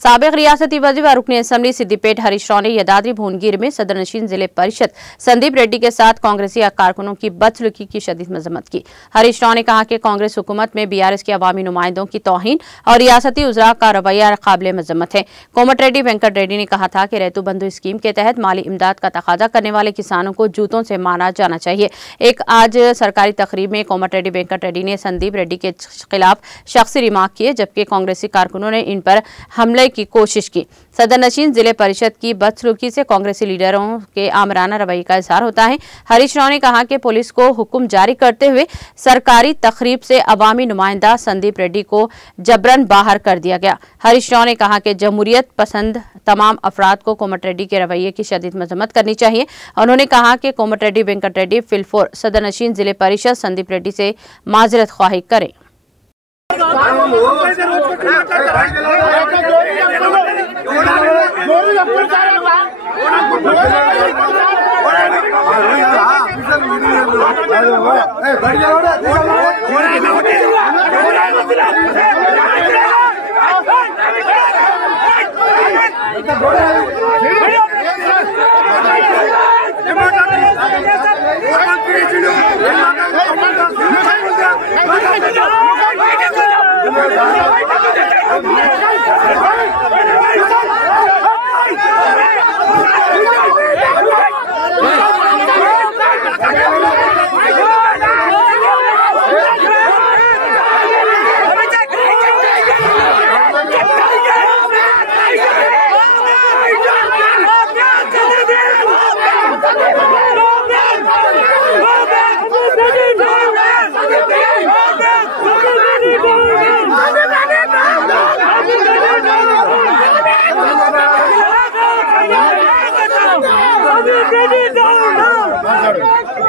साबिक रियासती वज़ीर व रुकन असम्बली सिद्दीपेट हरीश राव ने यदाद्री भुवनगिर में सदरनशीन जिले परिषद संदीप रेड्डी के साथ कांग्रेसी कारकुनों की बदसलूकी की शदीद मजम्मत की। हरीश राव ने कहा कि कांग्रेस हुकूमत में बीआरएस के अवामी नुमाइंदों की तौहीन और रियासती उज़रा का रवैया काबिल मजम्मत है। कोमटिरेड्डी वेंकट रेड्डी ने कहा था कि रैतु बंधु स्कीम के तहत माली इमदाद का तकाजा करने वाले किसानों को जूतों से मारा जाना चाहिए। एक आज सरकारी तकरीब में कोमटिरेड्डी वेंकट रेड्डी ने संदीप रेड्डी के खिलाफ शख्सी रिमार्क किए, जबकि कांग्रेसी कारकुनों ने इन पर हमले की कोशिश की। सदरनशीन जिले परिषद की बदसलूकी से कांग्रेसी लीडरों के आमराना रवैये का इजहार होता है। हरीश राव ने कहा कि पुलिस को हुक्म जारी करते हुए सरकारी तकरीब से अवामी नुमाइंदा संदीप रेड्डी को जबरन बाहर कर दिया गया। हरीश राव ने कहा कि जमहूरियत पसंद तमाम अफराद को कोमटिरेड्डी के रवैये की शदीद मजम्मत करनी चाहिए। उन्होंने कहा कि कोमटिरेड्डी वेंकट रेड्डी फिलफोर सदरनशीन जिले परिषद संदीप रेड्डी से माजरत ख्वाही करें। Ready, down, down.